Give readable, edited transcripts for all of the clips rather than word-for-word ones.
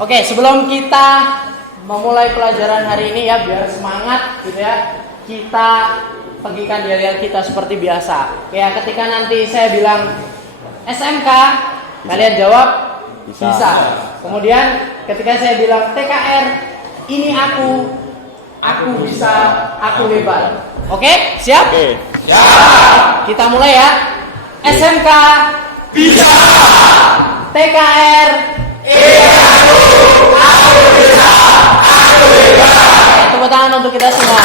Oke, sebelum kita memulai pelajaran hari ini ya, biar semangat gitu ya, kita pergikan dialog kita seperti biasa. Ya, ketika nanti saya bilang SMK, kalian jawab bisa. Kemudian ketika saya bilang TKR, ini aku bisa, aku hebat. Oke, siap? Oke. Ya. Kita mulai ya. SMK Bisa. TKR Aku bisa. Aku hebat. tepuk tangan untuk kita semua.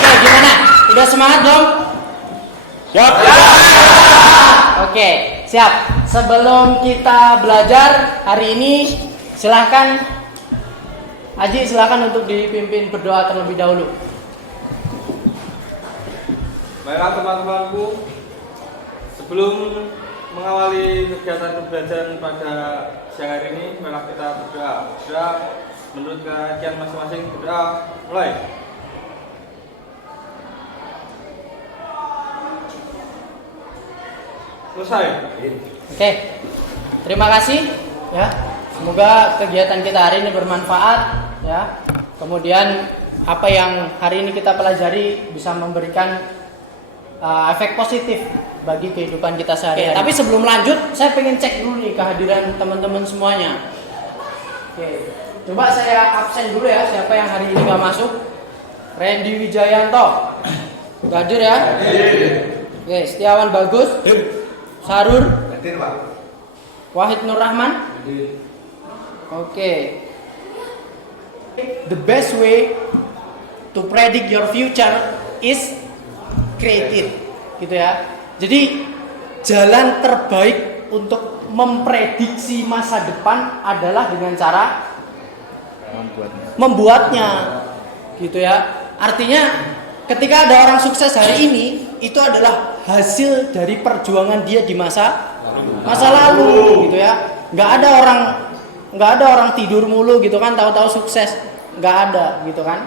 Oke, gimana? Udah semangat dong? Siap. Oke, siap. Sebelum kita belajar hari ini, silahkan Aji, silahkan untuk dipimpin berdoa terlebih dahulu. Baiklah teman-temanku, sebelum mengawali kegiatan pembelajaran pada siang hari ini, marilah kita berdoa. Berdoa menurut kajian masing-masing. Berdoa mulai. Selesai. Oke, terima kasih ya. Semoga kegiatan kita hari ini bermanfaat ya. Kemudian apa yang hari ini kita pelajari bisa memberikan efek positif bagi kehidupan kita sehari-hari. Tapi sebelum lanjut, saya pengen cek dulu nih kehadiran teman-teman semuanya. Oke, coba saya absen dulu ya. Siapa yang hari ini nggak masuk? Randy Wijayanto, hadir ya. Oke, Setiawan Bagus, Sarur, Wahid Nur Rahman. Oke. The best way to predict your future is creative, gitu ya. Jadi jalan terbaik untuk memprediksi masa depan adalah dengan cara membuatnya, gitu ya. Artinya ketika ada orang sukses hari ini, itu adalah hasil dari perjuangan dia di masa lalu, gitu ya. Nggak ada orang tidur mulu gitu kan, tahu-tahu sukses, nggak ada gitu kan.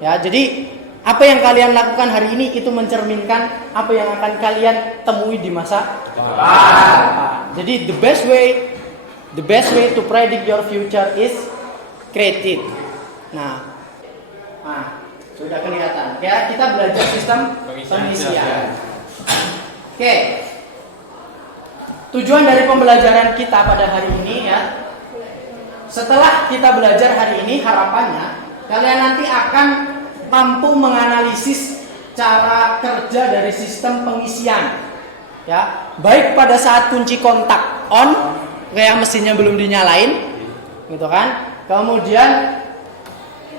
Ya, jadi apa yang kalian lakukan hari ini itu mencerminkan apa yang akan kalian temui di masa depan. Jadi the best way to predict your future is creative. Nah, sudah kelihatan. Ya, kita belajar sistem pengisian. Oke. Tujuan dari pembelajaran kita pada hari ini ya, setelah kita belajar hari ini, harapannya kalian nanti akan mampu menganalisis cara kerja dari sistem pengisian ya, baik pada saat kunci kontak on, kayak mesinnya belum dinyalain gitu kan, kemudian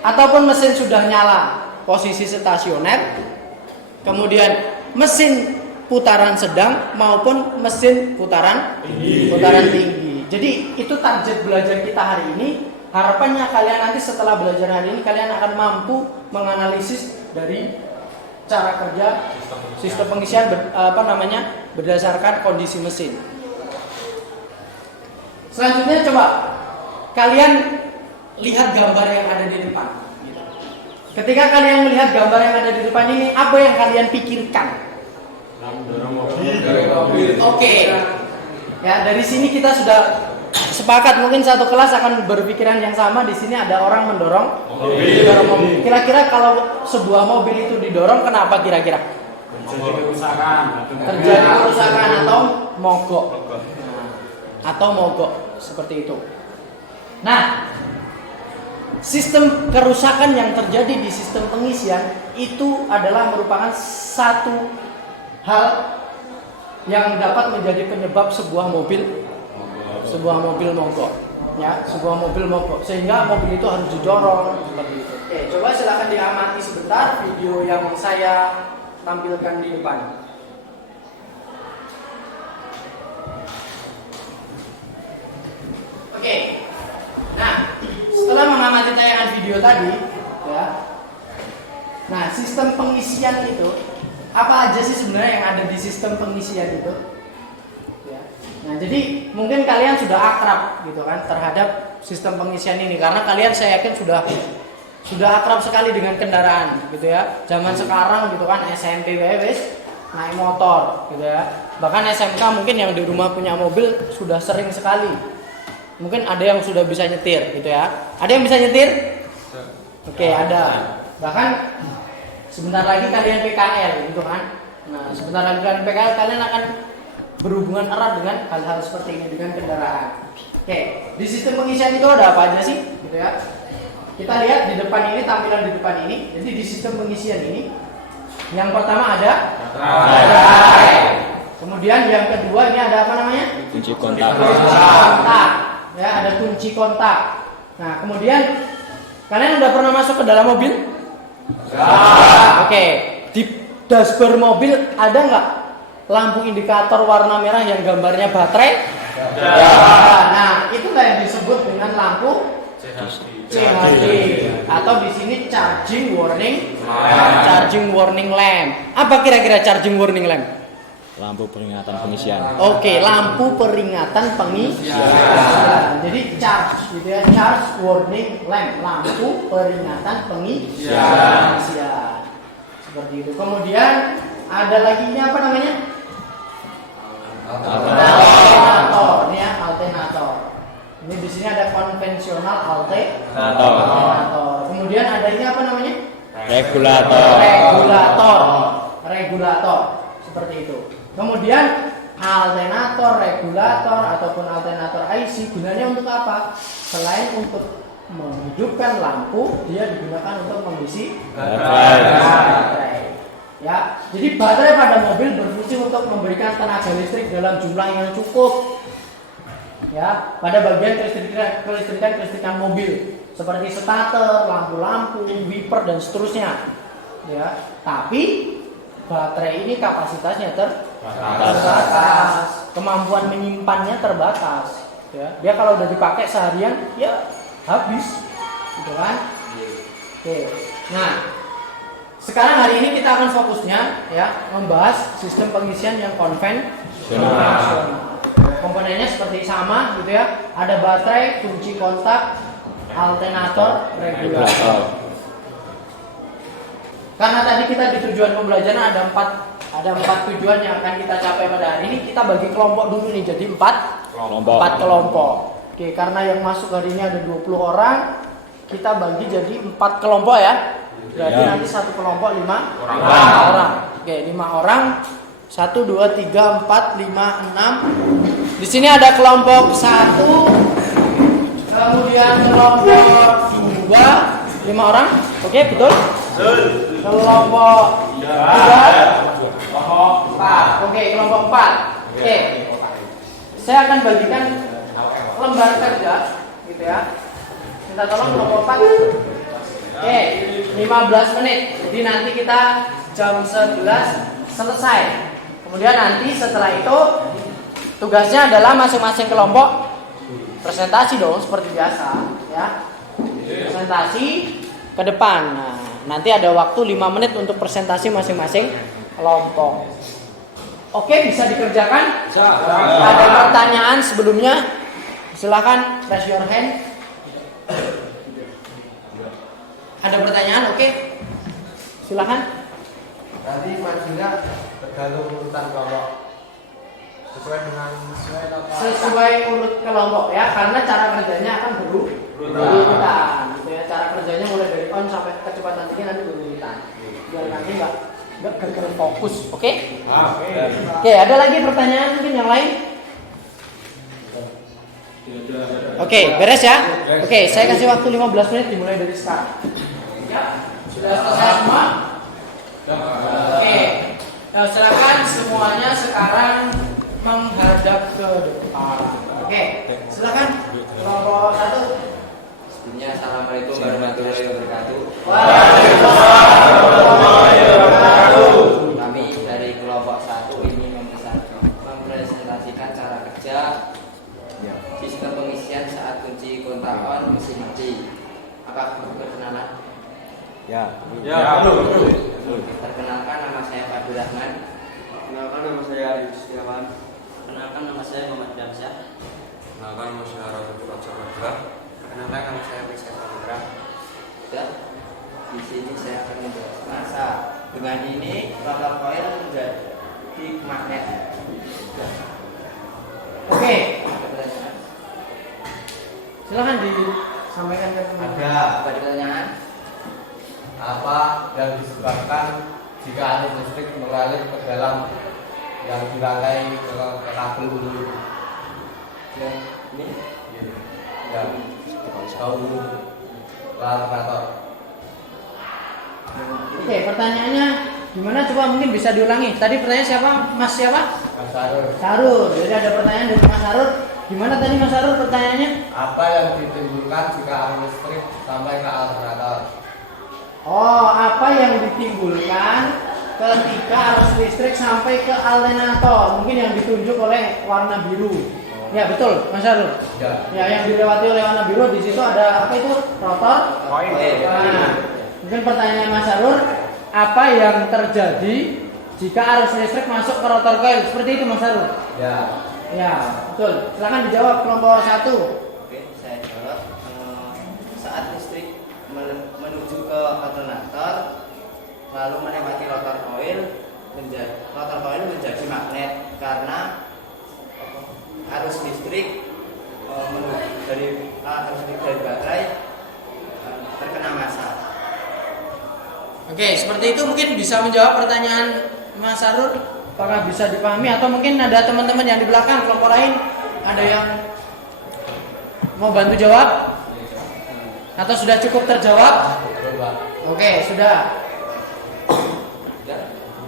ataupun mesin sudah nyala posisi stasioner, kemudian mesin putaran sedang maupun mesin putaran tinggi. Jadi itu target belajar kita hari ini. Harapannya kalian nanti setelah belajar hari ini kalian akan mampu menganalisis dari cara kerja sistem pengisian berdasarkan kondisi mesin. Selanjutnya coba kalian lihat gambar yang ada di depan. Ketika kalian melihat gambar yang ada di depan ini, apa yang kalian pikirkan? Oke. Ya, dari sini kita sudah sepakat, mungkin satu kelas akan berpikiran yang sama. Di sini ada orang mendorong mobil. Kira-kira kalau sebuah mobil itu didorong, kenapa kira-kira? Terjadi kerusakan atau mogok. Seperti itu. Nah, sistem kerusakan yang terjadi di sistem pengisian itu adalah merupakan satu hal yang dapat menjadi penyebab sebuah mobil mogok, ya, sehingga mobil itu harus didorong seperti itu. Oke, coba silakan diamati sebentar video yang saya tampilkan di depan. Oke, nah setelah mengamati tayangan video tadi, ya, nah sistem pengisian itu apa aja sih sebenarnya yang ada di sistem pengisian itu? Ya. Nah, jadi mungkin kalian sudah akrab gitu kan terhadap sistem pengisian ini karena kalian saya yakin sudah akrab sekali dengan kendaraan gitu ya. Zaman sekarang gitu kan SMP wes naik motor gitu ya. Bahkan SMK mungkin yang di rumah punya mobil sudah sering sekali. Mungkin ada yang sudah bisa nyetir gitu ya. Ada yang bisa nyetir? Oke, ada. Bahkan sebentar lagi kalian PKL gitu kan. Nah, sebentar lagi kalian PKL, kalian akan berhubungan erat dengan hal-hal seperti ini dengan kendaraan. Oke, di sistem pengisian itu ada apa aja sih gitu ya. Kita lihat di depan ini, tampilan di depan ini. Jadi di sistem pengisian ini yang pertama ada baterai. Kemudian yang kedua ini ada apa namanya? Kunci kontak. Kontak. Ya, ada kunci kontak. Nah, kemudian kalian udah pernah masuk ke dalam mobil? Oke, di dashboard mobil ada nggak lampu indikator warna merah yang gambarnya baterai? Nah, itulah yang disebut dengan lampu CHD atau di sini charging warning lamp. Apa kira-kira charging warning lamp? Lampu peringatan pengisian. Oke, lampu peringatan pengisian. Jadi charge gitu ya, charge warning lamp, lampu peringatan pengisian. Seperti itu. Kemudian ada lagi ini apa namanya? Alternator. Ini ya, alternator. Ini di sini ada konvensional alternator. Kemudian ada ini apa namanya? Regulator. Seperti itu. Kemudian alternator, regulator ataupun alternator IC gunanya untuk apa? Selain untuk menghidupkan lampu, dia digunakan untuk mengisi baterai. Ya, jadi baterai pada mobil berfungsi untuk memberikan tenaga listrik dalam jumlah yang cukup. Ya, pada bagian kelistrikan mobil seperti starter, lampu-lampu, wiper dan seterusnya. Ya, tapi baterai ini kapasitasnya terbatas, kemampuan menyimpannya terbatas. Ya, dia kalau udah dipakai seharian, ya habis, gitu kan? Oke. Nah, sekarang hari ini kita akan fokusnya ya membahas sistem pengisian yang konvensional. Komponennya seperti sama, gitu ya. Ada baterai, kunci kontak, alternator, regulator. Karena tadi kita di tujuan pembelajaran ada empat tujuan yang akan kita capai pada hari ini. Kita bagi kelompok dulu nih, jadi empat kelompok. Oke, karena yang masuk hari ini ada 20 orang, kita bagi jadi 4 kelompok ya. Berarti nanti satu kelompok 5 orang. Oke, 5 orang. 1, 2, 3, 4, 5, 6. Di sini ada kelompok 1, kemudian kelompok 2, 5 orang. Oke, betul? Kelompok 3, 4. Oke, kelompok 4. Oke. Saya akan bagikan lembar kerja gitu ya. Minta tolong kelompok 4. Oke, 15 menit. Jadi nanti kita jam 11 selesai. Kemudian nanti setelah itu tugasnya adalah masing-masing kelompok presentasi dong seperti biasa ya. Presentasi ke depan. Nah, nanti ada waktu 5 menit untuk presentasi masing-masing kelompok. Oke, bisa dikerjakan? Ada pertanyaan sebelumnya? Silakan raise your hand. Ada pertanyaan? Oke. Silakan. Nanti majunya tergantung urutan kelompok sesuai urut kelompok ya, karena cara kerjanya akan berurutan gitu ya. Cara kerjanya mulai dari on sampai kecepatan tinggi nanti berurutan biar nanti nggak gagal fokus. Oke? Oke, ada lagi pertanyaan mungkin yang lain? Oke, beres ya? Oke, saya kasih waktu 15 menit dimulai dari sekarang. Ya, sudah selesai semua? Oke, nah, silakan semuanya sekarang menghadap ke depan. Oke, silakan kelompok 1. Sebelumnya assalamualaikum warahmatullahi wabarakatuh. Waalaikumsalam warahmatullahi wabarakatuh. Kami dari kelompok 1 ini mempresentasikan cara kerja sistem pengisian saat kunci kontak on mesin mati. Apakah perkenalan? Ya. Perkenalkan, nama saya Fadil Rahman. Kenalkan, nama saya Arif Setiawan. Perkenalkan, nama saya Muhammad Damsyah. Kenalkan, nama saya Rasul Fajar. Kenalkan, nama saya Bisa Samudra. Sudah. Di sini saya akan menjelaskan. Masa dengan ini kelompok koil di magnet. Oke, Ada pertanyaan? silakan disampaikan ke teman. Ada Apa ada pertanyaan? apa yang disebabkan jika arus listrik mengalir ke dalam yang dirangkai ke kabel hulu? Ya, ini Ya, tahu dulu alternator. Oke, pertanyaannya gimana? Coba mungkin bisa diulangi. Tadi pertanyaan siapa? Mas siapa? Mas Sarul, Sarul. Jadi ada pertanyaan dari Mas Sarul. Gimana tadi Mas Sarul pertanyaannya? apa yang ditimbulkan jika arus listrik sampai ke alternator? Oh, apa yang ditimbulkan ketika arus listrik sampai ke alternator? Mungkin yang ditunjuk oleh warna biru. Ya betul, Mas Sarul. Ya, Ya, yang dilewati oleh warna biru di situ ada apa itu? Rotor. Nah, mungkin pertanyaan Mas Sarul, apa yang terjadi jika arus listrik masuk ke rotor coil? Seperti itu Mas Sarul. ya. Ya, betul. Silakan dijawab kelompok 1. Oke, saya jawab. Saat listrik menuju ke alternator, lalu melewati rotor coil menjadi magnet karena arus listrik dari baterai terkena massa. Oke, seperti itu mungkin bisa menjawab pertanyaan Mas Sarul. Apakah bisa dipahami atau mungkin ada teman-teman yang di belakang kelompok lain ada yang mau bantu jawab? Atau sudah cukup terjawab? Coba. Oke, sudah.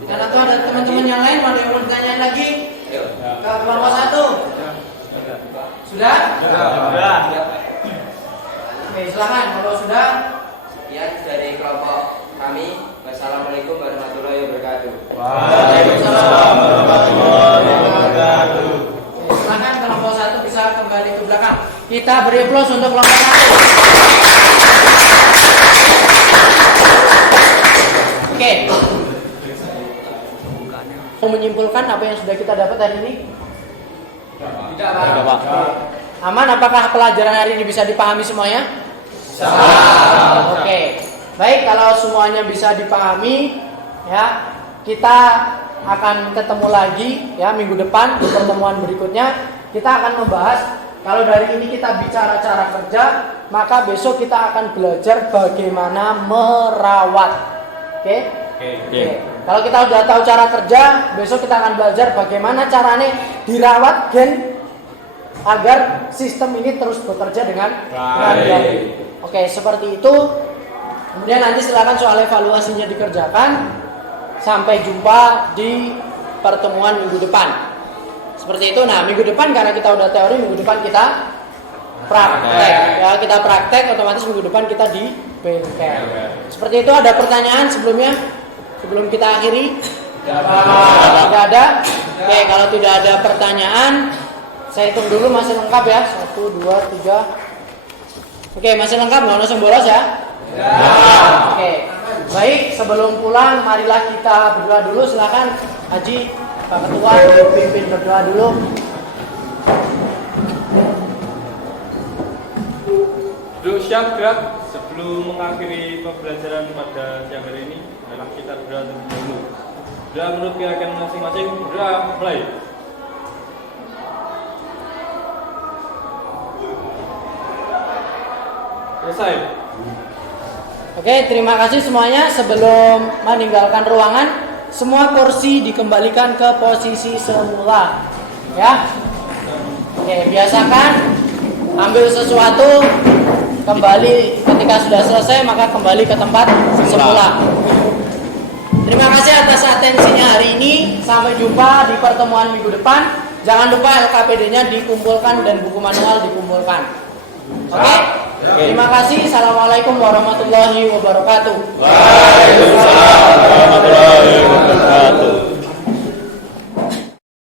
Dan atau ada teman-teman yang lain ada yang mau ditanyain lagi? Ayo. Ke kelompok 1. Sudah? Oke, silakan kalau sudah. Sekian dari kelompok kami. Wassalamualaikum warahmatullahi wabarakatuh. Waalaikumsalam warahmatullahi wabarakatuh. Oke, silakan kelompok 1 bisa kembali ke belakang. Kita beri aplaus untuk kelompok 1. Oke. Mau menyimpulkan apa yang sudah kita dapat hari ini? Tidak, Tidak, Pak. Aman? Apakah pelajaran hari ini bisa dipahami semuanya? Bisa. Oke. Baik, kalau semuanya bisa dipahami, ya kita akan ketemu lagi ya minggu depan di pertemuan berikutnya. Kita akan membahas, kalau dari ini kita bicara cara kerja, maka besok kita akan belajar bagaimana merawat. Oke? Oke. Kalau kita sudah tahu cara kerja, besok kita akan belajar bagaimana caranya dirawat gen agar sistem ini terus bekerja dengan baik. Oke, seperti itu. Kemudian nanti silakan soal evaluasinya dikerjakan. Sampai jumpa di pertemuan minggu depan. Seperti itu. Nah, minggu depan karena kita udah teori, minggu depan kita praktek. Ya, kita praktek, otomatis minggu depan kita di bengkel. Seperti itu. Ada pertanyaan sebelumnya? Sebelum kita akhiri? Tidak ada? Oke, kalau tidak ada pertanyaan, saya hitung dulu masih lengkap ya. 1, 2, 3. Oke, masih lengkap, nggak langsung bolos ya? Oke, baik. Sebelum pulang, marilah kita berdoa dulu. Silakan, Haji, Pak Ketua, pimpin berdoa dulu. Duduk siap gerak. Sebelum mengakhiri pembelajaran pada siang hari ini, adalah kita berdoa terlebih dahulu. Doa menurut keyakinan masing-masing. Doa mulai. Selesai. Oke, terima kasih semuanya. Sebelum meninggalkan ruangan, semua kursi dikembalikan ke posisi semula. Ya. Oke, biasakan ambil sesuatu, kembali ketika sudah selesai maka kembali ke tempat semula. Terima kasih atas atensinya hari ini. Sampai jumpa di pertemuan minggu depan. Jangan lupa LKPD-nya dikumpulkan dan buku manual dikumpulkan. Oke? Terima kasih. Assalamualaikum warahmatullahi wabarakatuh. Waalaikumsalam warahmatullahi wabarakatuh.